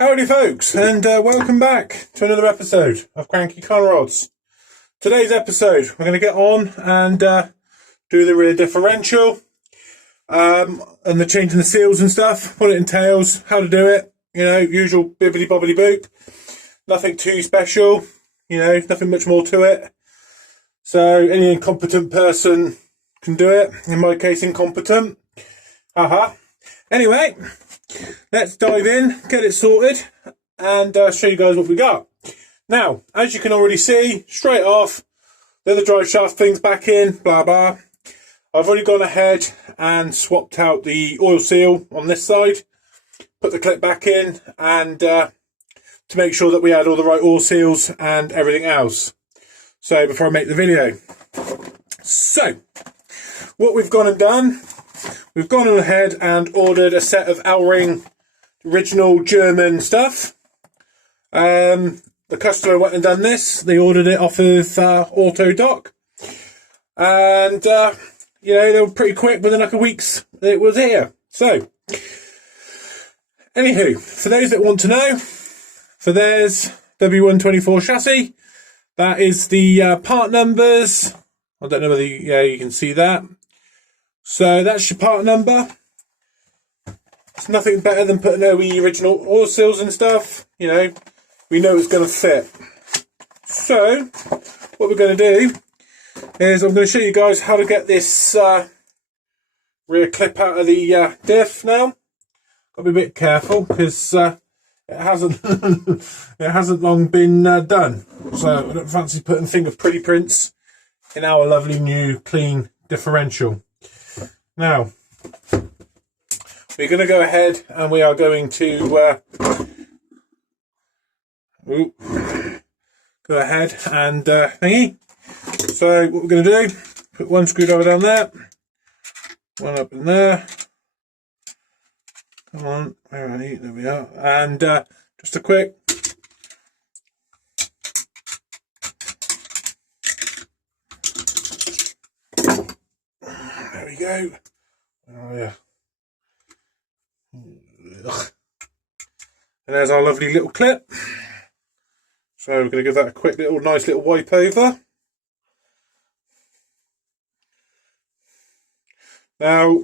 Howdy folks, and welcome back to another episode of Cranky Conrods. Today's episode, we're going to get on and do the rear differential and the changing the seals and stuff, what it entails, how to do it, usual bibbly bobbly boop. Nothing too special, nothing much more to it. So any incompetent person can do it, in my case incompetent. Haha. Anyway, let's dive in, get it sorted, and show you guys what we got. Now, as you can already see, straight off, the other drive shaft thing's back in, blah blah. I've already gone ahead and swapped out the oil seal on this side, put the clip back in, and to make sure that we had all the right oil seals and everything else. So, before I make the video. So, what we've gone and done, we've gone ahead and ordered a set of L-ring original German stuff. The customer went and done this. They ordered it off of AutoDoc. And, they were pretty quick. Within like a week's, it was here. So, anywho, for those that want to know, for there's w124 chassis, that is the part numbers. I don't know whether you can see that. So that's your part number. It's nothing better than putting OE original oil seals and stuff. We know it's going to fit. So what we're going to do is I'm going to show you guys how to get this rear clip out of the diff now. Got to be a bit careful because it hasn't it hasn't long been done. So I don't fancy putting finger pretty prints in our lovely new clean differential. Now, we're going to go ahead and we are going to go ahead and thingy. So what we're going to do, put one screwdriver down there, one up in there. Come on, where are you? There we are. And just a quick. There we go. Oh yeah. Ugh. And there's our lovely little clip. So we're going to give that a quick nice little wipe over. Now,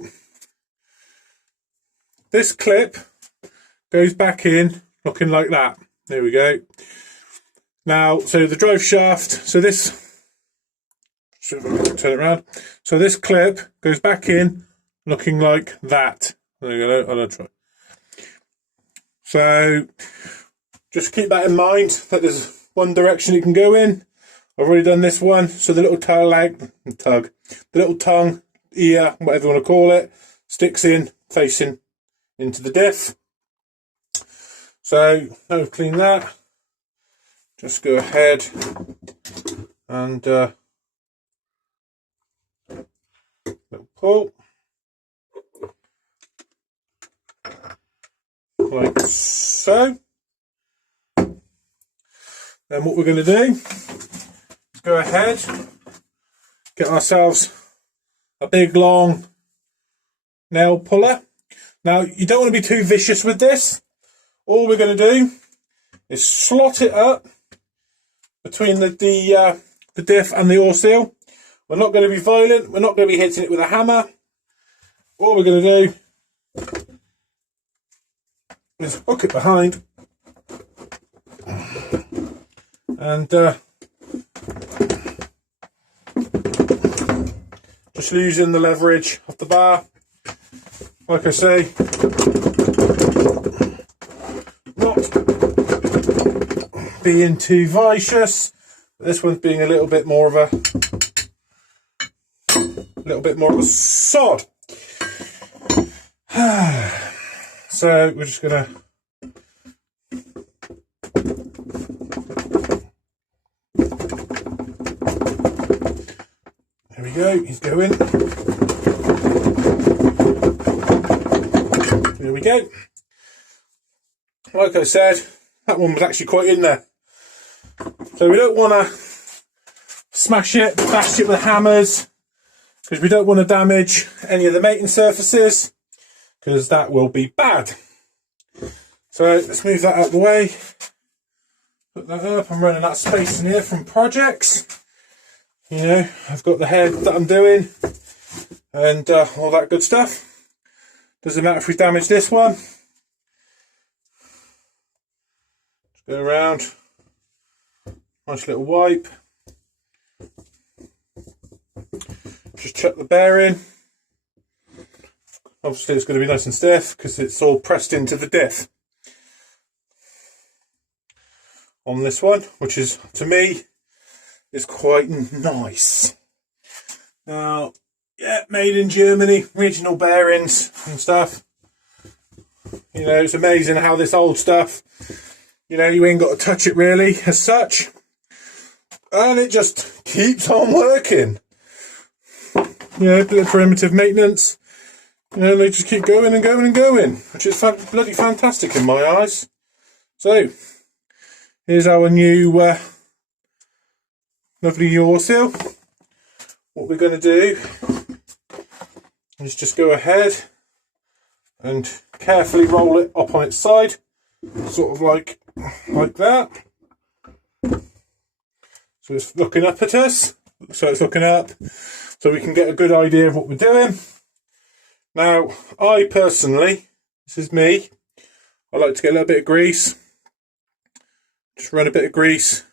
this clip goes back in looking like that. There we go. Now, so the drive shaft, so this, turn it around. So this clip goes back in looking like that. There you go. I'll try. So just keep that in mind that there's one direction it can go in. I've already done this one. So the little the little tongue, ear, whatever you want to call it, sticks in, facing into the diff. So now we've cleaned that, just go ahead and little pull like so. Then what we're going to do is go ahead, get ourselves a big long nail puller. Now you don't want to be too vicious with this. All we're going to do is slot it up between the diff and the oil seal. We're not going to be violent. We're not going to be hitting it with a hammer. All we're going to do is hook it behind and just using the leverage of the bar. Like I say, not being too vicious. This one's being a little bit more of a sod. So we're just gonna there we go, he's going. There we go. Like I said, that one was actually quite in there. So we don't want to smash it, bash it with hammers, because we don't want to damage any of the mating surfaces, because that will be bad. So let's move that out of the way. Put that up. I'm running out of space in here from projects. You know, I've got the head that I'm doing and all that good stuff. Doesn't matter if we damage this one. Just go around. Nice little wipe. Just check the bearing. Obviously it's going to be nice and stiff because it's all pressed into the diff on this one, which is, to me, is quite nice. Now, yeah, made in Germany, regional bearings and stuff. You know, it's amazing how this old stuff, you know, you ain't got to touch it really as such. And it just keeps on working. You know, a bit of primitive maintenance. You know, they just keep going and going and going, which is bloody fantastic in my eyes. So, here's our new lovely yaw seal. What we're going to do is just go ahead and carefully roll it up on its side, sort of like that. So it's looking up at us, so it's looking up, so we can get a good idea of what we're doing. Now, I personally, this is me, I like to get a little bit of grease, just run a bit of grease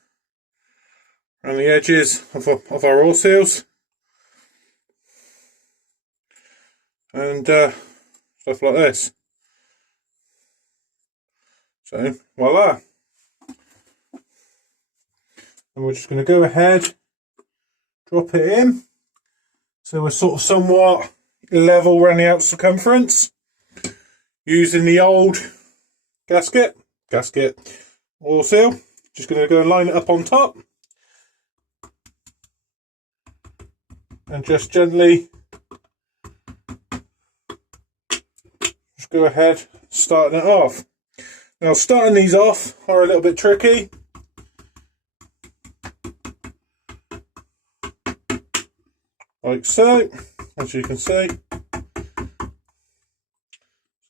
around the edges of our oil seals, and stuff like this. So, voila. And we're just going to go ahead, drop it in, so we're sort of somewhat level around the outer circumference, using the old gasket oil seal. Just going to go and line it up on top, and just gently just go ahead starting it off. Now, starting these off are a little bit tricky. Like so, as you can see.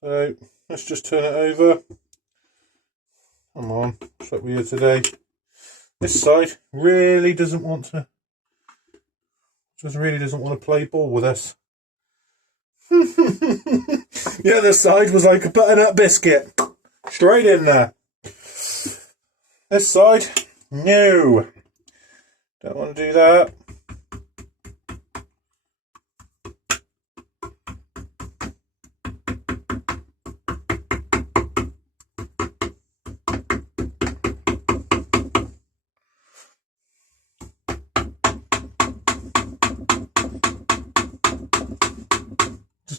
So let's just turn it over. Come on, what's up with you today? This side really doesn't want to. Just really doesn't want to play ball with us. The other side was like a button-up biscuit, straight in there. This side, no, don't want to do that.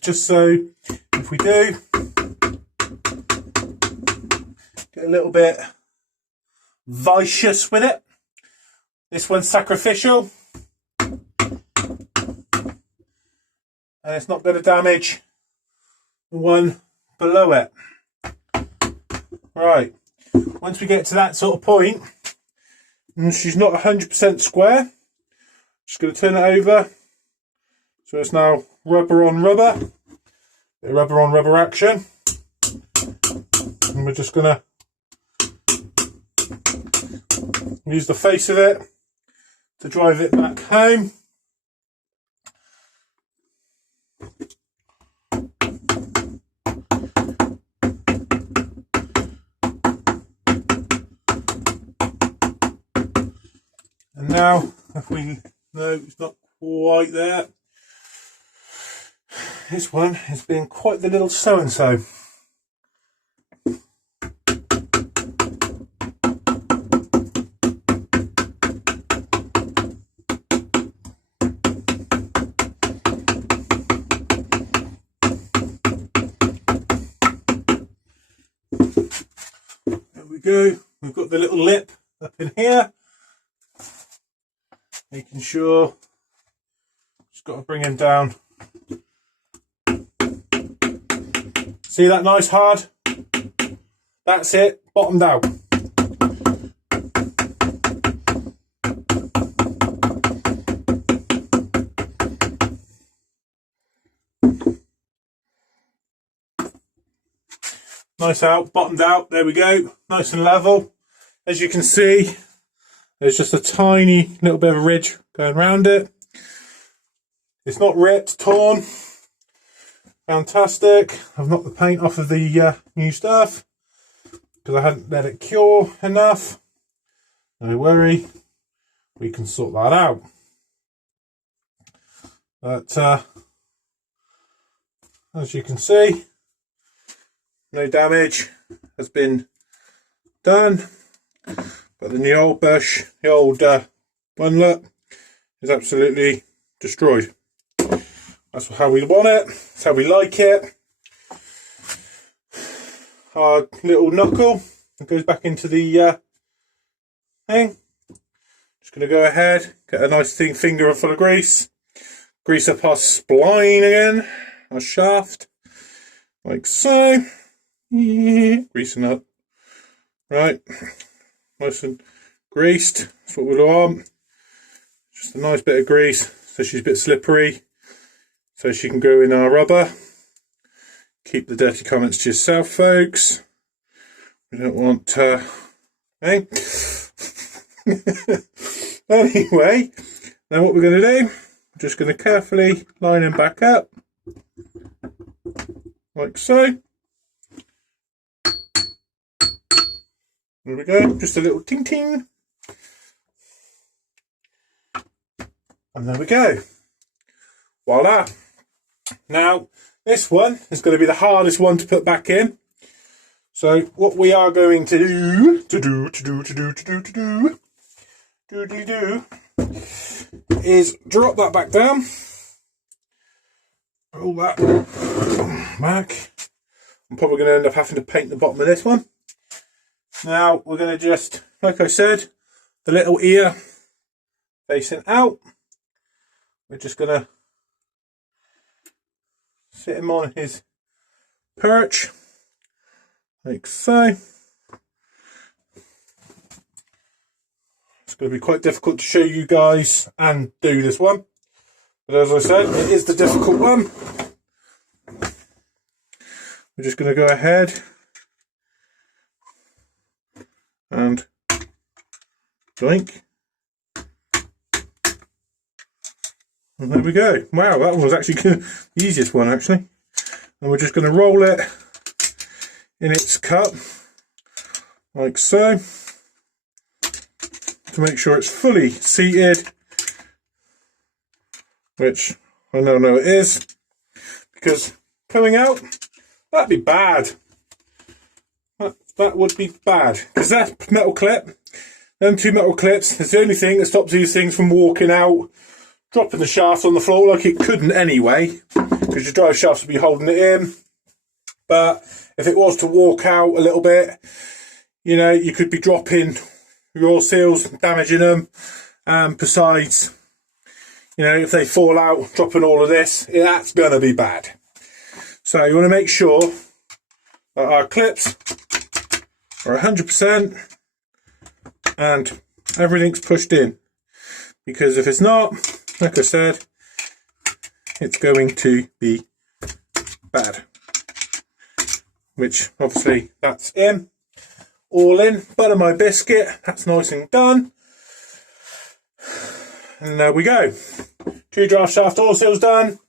Just so if we do get a little bit vicious with it, this one's sacrificial and it's not going to damage the one below it. Right, once we get to that sort of point and she's not 100% square, just going to turn it over so it's now rubber on rubber, bit of rubber on rubber action, and we're just going to use the face of it to drive it back home. And now, if we no, it's not quite there. This one has been quite the little so-and-so. There we go. We've got the little lip up in here. Making sure, just got to bring him down. See that nice hard? That's it, bottomed out. nice out, bottomed out. There we go, nice and level. As you can see, there's just a tiny little bit of a ridge going around it. It's not ripped, torn. Fantastic. I've knocked the paint off of the new stuff because I hadn't let it cure enough. No worry, we can sort that out. But as you can see, no damage has been done. But the new old bush, the old bunlet, is absolutely destroyed. That's how we want it. That's how we like it. Our little knuckle goes back into the thing. Just going to go ahead, get a nice thin finger full of grease. Grease up our spline again, our shaft, like so. Greasing up. Right, nice and greased. That's what we want. Just a nice bit of grease so she's a bit slippery, so she can go in our rubber. Keep the dirty comments to yourself, folks. We don't want hey. Anyway, now what we're going to do, we're just going to carefully line him back up, like so. There we go, just a little ting ting. And there we go. Voila. Now, this one is going to be the hardest one to put back in. So what we are going to do is drop that back down. Roll that back. I'm probably going to end up having to paint the bottom of this one. Now we're going to just, like I said, the little ear facing out. We're just going to sit him on his perch, like so. It's going to be quite difficult to show you guys and do this one, but as I said, it is the difficult one. We're just going to go ahead and joink. And there we go. Wow, that was actually the easiest one, actually. And we're just going to roll it in its cup, like so, to make sure it's fully seated, which I now know it is, because coming out, that'd be bad. That would be bad, because that metal clip, them two metal clips, is the only thing that stops these things from walking out, dropping the shaft on the floor like it couldn't anyway, because your drive shafts would be holding it in. But if it was to walk out a little bit, you know, you could be dropping your seals, damaging them. Besides, you know, if they fall out, dropping all of this, that's going to be bad. So you want to make sure that our clips are 100% and everything's pushed in. Because if it's not, like I said, it's going to be bad. Which, obviously, that's in. All in. Butter my biscuit. That's nice and done. And there we go. 2 draft shaft oil seals done.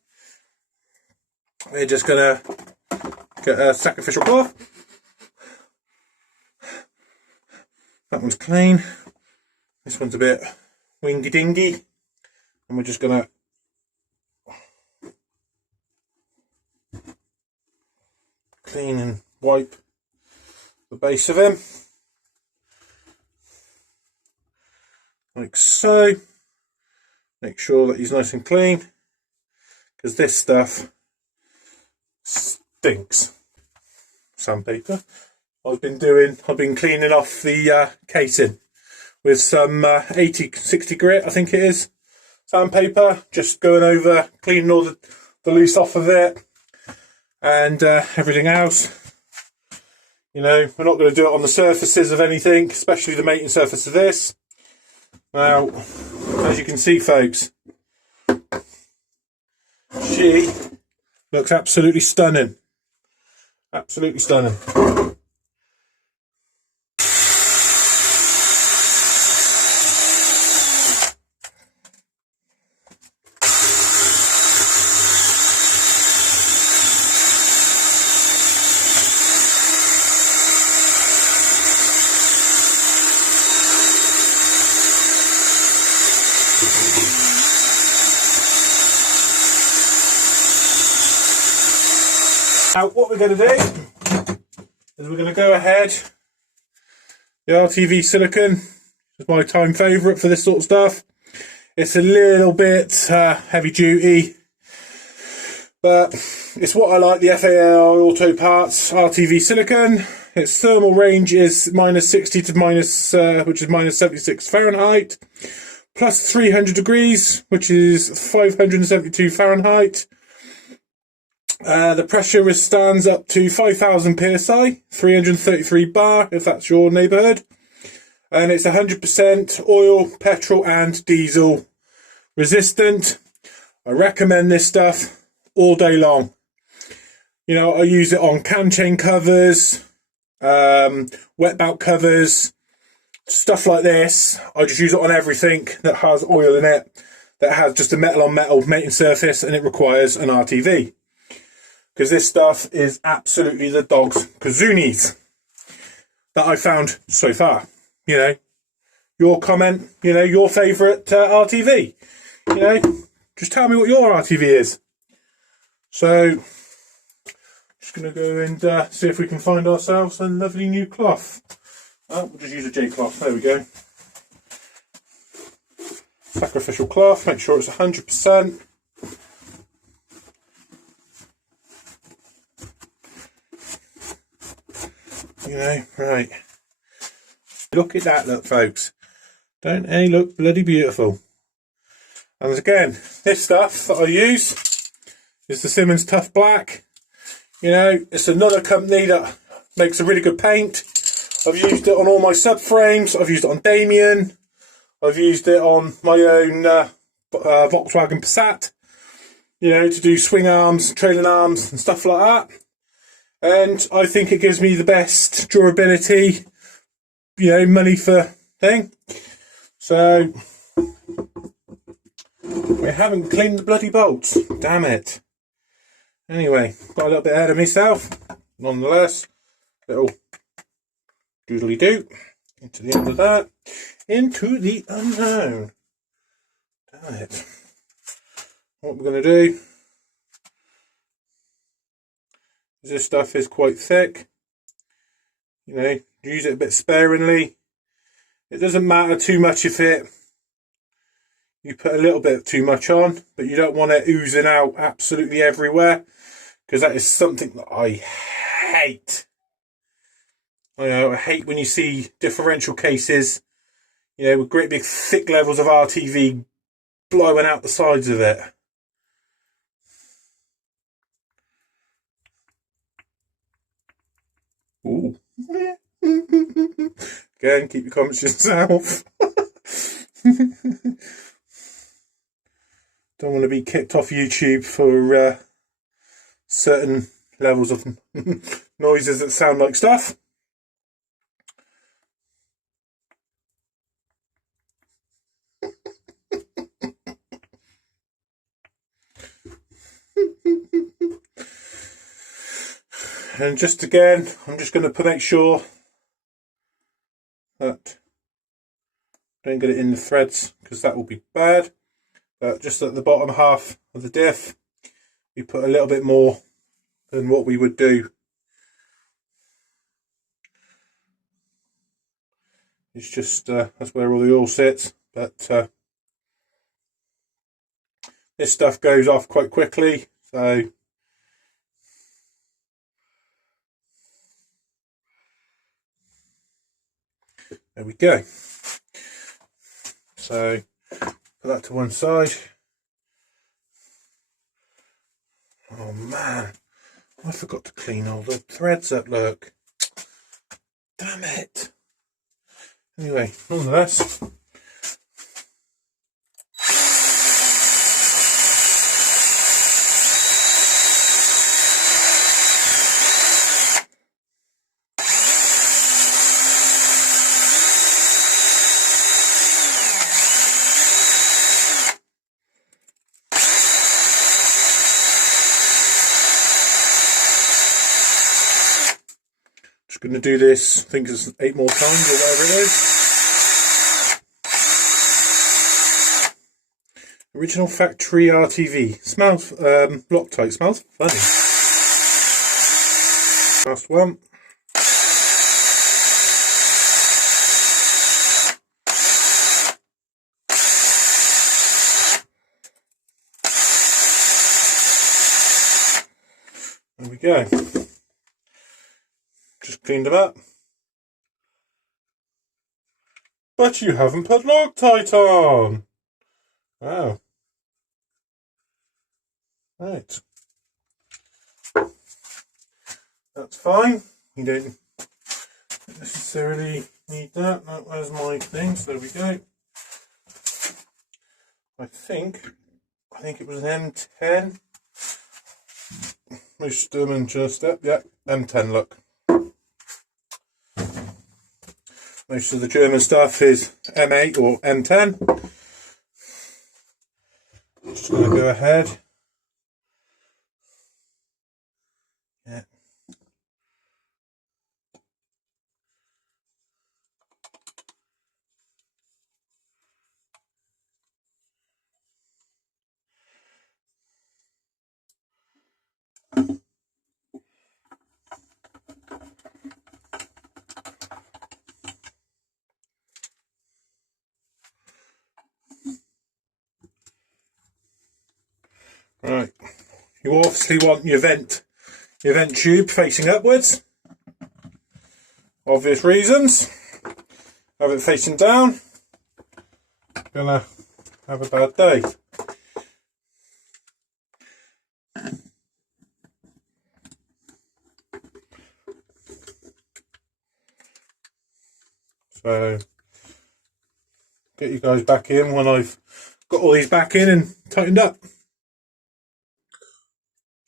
We're just going to get a sacrificial cloth. That one's clean. This one's a bit wingy dingy. And we're just going to clean and wipe the base of him, like so. Make sure that he's nice and clean, because this stuff stinks. Sandpaper. I've been cleaning off the casing with some 80-60 grit, I think it is, sandpaper, just going over, cleaning all the loose off of it, and everything else. You know, we're not going to do it on the surfaces of anything, especially the mating surface of this. Now, as you can see, folks, she looks absolutely stunning. Absolutely stunning. Now what we're going to do is we're going to go ahead, the RTV silicon is my time favourite for this sort of stuff. It's a little bit heavy duty, but it's what I like, the FAL Auto Parts RTV silicon. Its thermal range is -60 to which is -76 Fahrenheit, plus 300 degrees, which is 572 Fahrenheit. The pressure withstands up to 5,000 psi, 333 bar, if that's your neighbourhood. And it's 100% oil, petrol and diesel resistant. I recommend this stuff all day long. You know, I use it on cam chain covers, wet belt covers, stuff like this. I just use it on everything that has oil in it, that has just a metal on metal mating surface, and it requires an RTV. Because this stuff is absolutely the dog's kazoonies that I found so far. You know, your comment, you know, your favourite RTV. You know, just tell me what your RTV is. So, just going to go and see if we can find ourselves a lovely new cloth. We'll just use a J cloth. There we go. Sacrificial cloth. Make sure it's 100%. You know, right. Look at that, look, folks. Don't they look bloody beautiful? And again, this stuff that I use is the Simmons Tough Black. You know, it's another company that makes a really good paint. I've used it on all my subframes. I've used it on Damien. I've used it on my own Volkswagen Passat. You know, to do swing arms, trailing arms and stuff like that. And I think it gives me the best durability, you know, money for thing. So, we haven't cleaned the bloody bolts. Damn it. Anyway, got a little bit ahead of myself. Nonetheless, little doodly doo into the end of that. Into the unknown. Damn it. What we're going to do, this stuff is quite thick. You know, use it a bit sparingly. It doesn't matter too much if you put a little bit too much on, but you don't want it oozing out absolutely everywhere, because that is something that I hate. I hate when you see differential cases, you know, with great big thick levels of RTV blowing out the sides of it. Ooh. Again, keep your comments to yourself. Don't want to be kicked off YouTube for certain levels of noises that sound like stuff. And just again, I'm just going to make sure that I don't get it in the threads, because that will be bad. But just at the bottom half of the diff, we put a little bit more than what we would do. It's just, that's where all the oil sits. But this stuff goes off quite quickly, so there we go. So put that to one side. Oh man, I forgot to clean all the threads up, look. Damn it. Anyway, nonetheless, going to do this, I think it's 8 more times or whatever it is. Original factory RTV. Smells Loctite. Smells funny. Last one. There we go. Just cleaned them up. But you haven't put Loctite on. Wow. Right. That's fine. You don't necessarily need that. That was my thing. So there we go. I think it was an M10. Most German step, yeah, M10 look. Most of the German stuff is M8 or M10. Just going to go ahead. Yeah. Right, you obviously want your vent tube facing upwards. Obvious reasons. Have it facing down, gonna have a bad day. So get you guys back in when I've got all these back in and tightened up.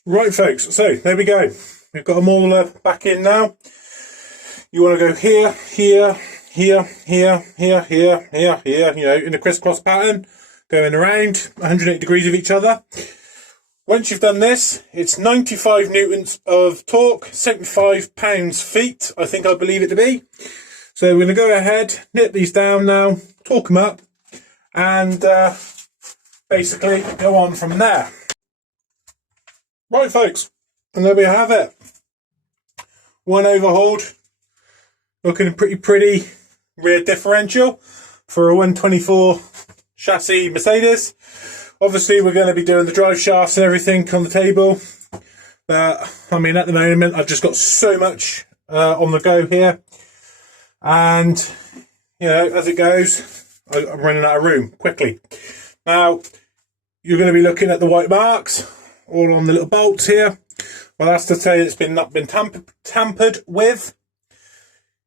Right folks, so there we go. We've got them all back in now. You want to go here, here, here, here, here, here, here, here, you know, in a crisscross pattern, going around 180 degrees of each other. Once you've done this, it's 95 newtons of torque, 75 pounds-feet, I believe it to be. So we're going to go ahead, nip these down now, torque them up, and basically go on from there. Right folks, and there we have it. One overhauled, looking pretty rear differential for a 124 chassis Mercedes. Obviously we're going to be doing the drive shafts and everything on the table, but I mean at the moment I've just got so much on the go here, and you know, as it goes, I'm running out of room quickly. Now you're going to be looking at the white marks all on the little bolts here. Well, that's to say it's not been tampered with.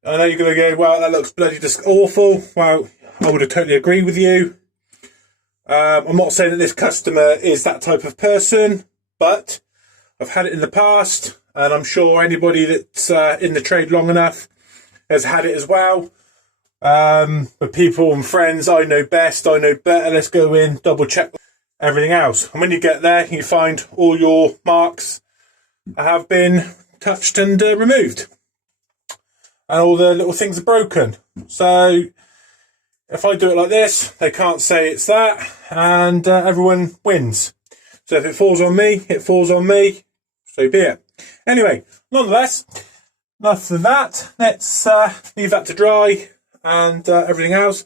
I know you're going to go, well, that looks bloody just awful. Well, I would have totally agreed with you. I'm not saying that this customer is that type of person, but I've had it in the past, and I'm sure anybody that's in the trade long enough has had it as well. But people and friends, I know best, I know better. Let's go in, double check everything else. And when you get there, you find all your marks have been touched and removed. And all the little things are broken. So if I do it like this, they can't say it's that, and everyone wins. So if it falls on me, it falls on me. So be it. Anyway, nonetheless, enough of that. Let's leave that to dry and everything else.